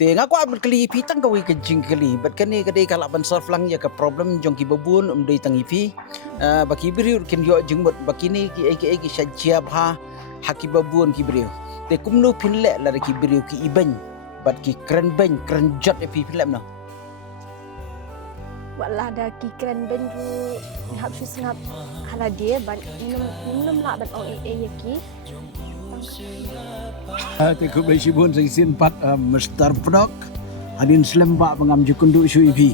Te nga ko abot kali pi tang kawi ka jing kali bat kani kadai kala ban solve lang ya ka problem jong ki babun dei tang ipi baki biri ken yo jing mot bakini ki sajia bha haki babun ki biri te kumno pinle la ki biri ki iban bat ki kren ban kren jot pi film no Wala da ki kren ben ru hab shi snap hala dia ban minum la ban OEA yaki. Te ko be shi bon sin pat Mr. Produk hadin selamba pengam jukundu isu ipi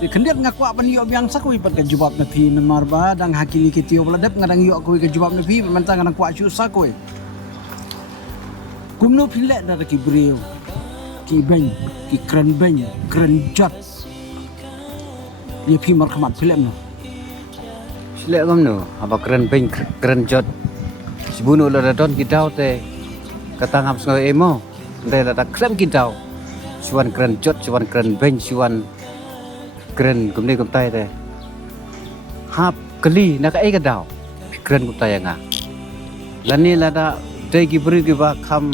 te kendiat ngakwa ban yo biang sakoi pat ka jawab na pi memar ba dang hakili ki tio bladap ngadang yo ko ka jawab na pi mentang ngadang kwa shu sakoi kumno pile da ki brio ki ben ki kren jot ye pi mar khamat film no Sile kamno apa keren jot Sibuno la don kitau te katangap ngo emo nda la kren kitau suan keren jot suan keren ben suan keren kumni kumtai te hap keli nak ai kadau keren kumtai nga lani la da te ki bri ki ba kham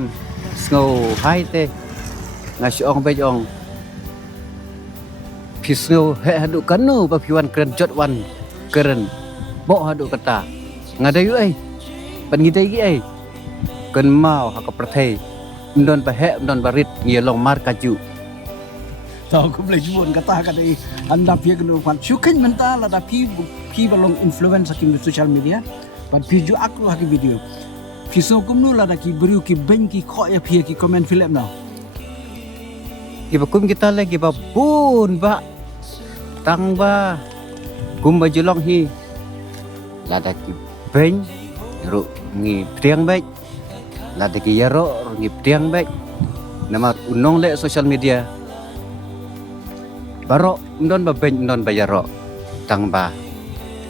ngo hai te ngasih ong be ong pisno he hadu kanu ba piwan keren jot wan keren bo hadu kata ngadayu ai ban ngidai gi ai kan mau hak perthai ndon ba he ndon barit ngi long mar kaju tau ko blai jubon kata kadai anda pia kenu pan syukin menta la da pi balong influence ki social media but pi ju aku haki video pi so kumnu la da ki beriu ki ben ki kho ya pi ki comment film now ki bakum kita lagi ba bun ba tang ba kum ba julong hi la da ki ben ru ngi priang baik la de ki yaro ngi priang baik nama unong le social media baro ndon ba ben ndon ba yaro tang ba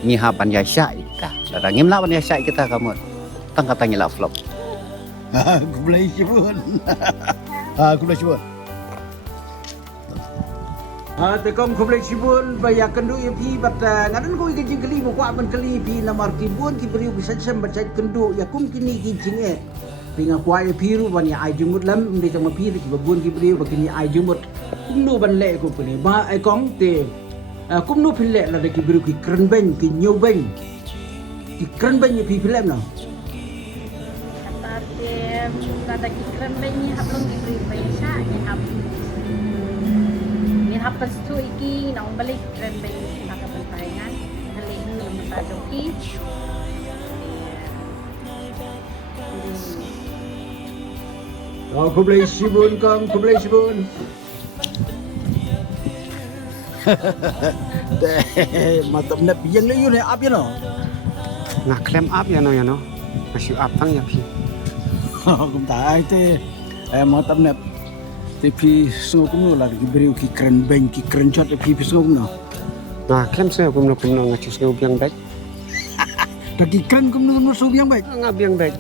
ngi ha ban ya sha ika la ngim la ban ya sha kita kamu tang kata ngi la flop aku blai jubon aku blai jubon te kom ko blai jubon ba ya kendu ya pi bat ngadan ko ki jing kali mo kwa ban kali pi na mar ki bon ki beriu ki sajam bat kendu ya kum kini ki jing pinga kwa ya piru ban ya ai jumut lam ndi tama pi ki babun ki beriu ba kini ai jumut kumnu ban le ko kini ba ai kong te kumnu phile la de ki beriu ki kren ben ki nyu ben ki kren ben ya pi film no Kata dia kata ki kren ben ni hab long diberi payasa ni hab pas tu iki nang balik kren ben maka persaingan hali ni mata joki Aku boleh sibun kang, aku boleh sibun. Mantap nak yang lain ni apa no? Nak klem up ya no masih up tang ya pi Aku tak itu. Mantap nak tapi semua kamu lah diberi ki keren ben ki keren chat tapi semua no. nah klem saya kumno ngacus ngau biang baik Tapi keren kamu semua yang baik. ngab biang baik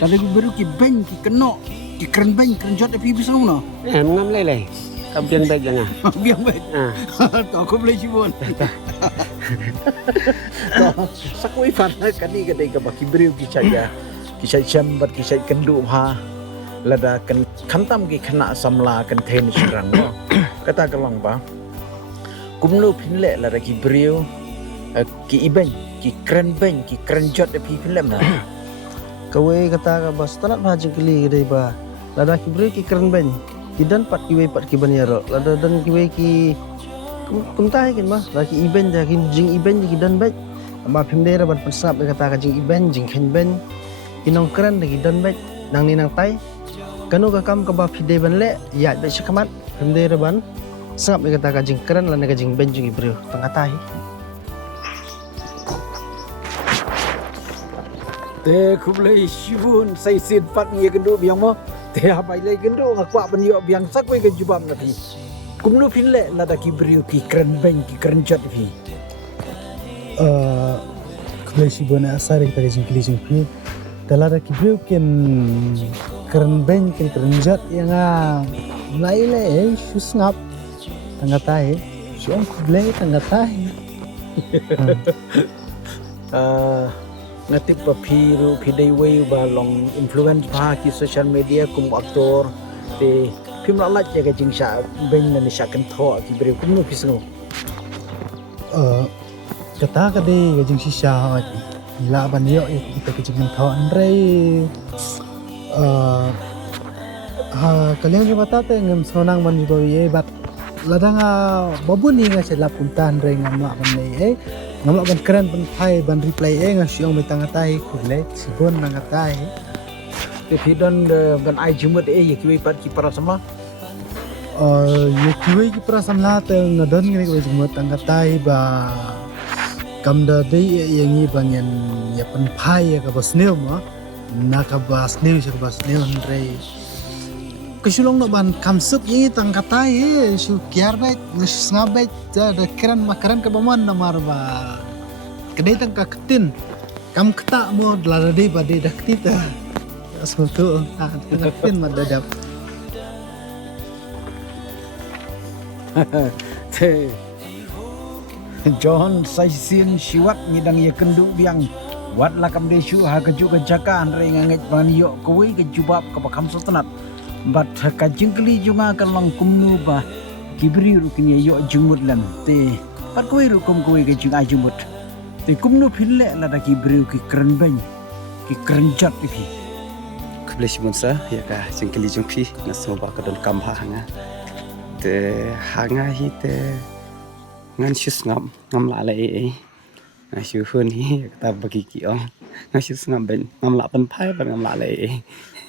Tadi diberi ki ben ki keno ki keren ben keren chat tapi semua no. ngam lele kab biang baik jangan Biang baik. ah Tak aku boleh sibun. Sakui fan kani kadai ka baki beriu ki saja. Kisah jambat kisah kendu ha lada kan kantam ki kena samla kan ten serang no kata kalang ba kumlo pinle lada ki beriu ki iben ki keren ben ki keren jot de film na Kawe kata ka bas talat ba jengkeli gede ba lada ki bre ki keren ben ki dan pat ki we pat ki ban yaro lada dan ki we ki kumtai kin ba la ki iben ja kin jing iben ki dan bet amba phimde ra ban persap kata ka jing iben jing khen ben kinong keren ki dan bet nang ni nang tai kanu ka kam ka ba phide ban le ya be shikamat phimde ra ban sap kata ka jing keren la ka jing ben jing ibre tang tai te kublai shibun sai sit pat ye kendu biang mo te apa ile kendu ngakwa ban yo biang sakwe ke jubam na pi kumlo pinle lada ki beriu ki keren ben ki keren jot pi Kublai sibona asar kita jengkeli jengkeli telah ada kibriu ken keren ben ken keren jat yang lai le susngap tangga tai siang kublai tangga tai ngatip pa piru pidai way ba long influence pa ki social media kum aktor te phim la la je ga jing sha ben na ni sha kan tho ki bre kum nu pisngo kata ka de ga jing shisha la ban yo kita ke jing tho andre kalian juga tate ngem sonang man juga ye bat ladang babun ni nga selap puntan re ngam la ban le ngam la ban keren ban phai ban replay nga siong mi tang atai khule sibon nang atai te phi don gan ai jumut ye ki pat ki para sama ye kiwe ki pra samla te ngadon ngene ko jumut tang atai ba kamda de ye ngi bangen ya pan phai ya ka basneu ma na ka basneu sa basneu re kesulong no ban kamsuk ye tang kata ye su kiar bet ngabet da keren makaran ke baman na marba kedai tang ka ketin kam keta mo dlade ba de dak tita asmatu ketin mad dadap te John sai sin siwat ngidang ye kendu biang wat lakam de shu ha ka ju ka jakan re nganget ban yo ko wi ka jubab ka bakam sotanat bat ka jingkli junga kan lang kumnu ba kibri rukin yo jumut lam te pat ko rukum ko ga jing ajumut te kumnu phille la da kibri ki kran ban ki kran jat ki Kebelah si Munsa ya ka jengkeli jengpi na semua ka don kam hanga te hanga hi te ngan shus ngam la le na shu hun hi ta bagi ki ong ngan shus ngam ben ngam la pan phai ban ngam la le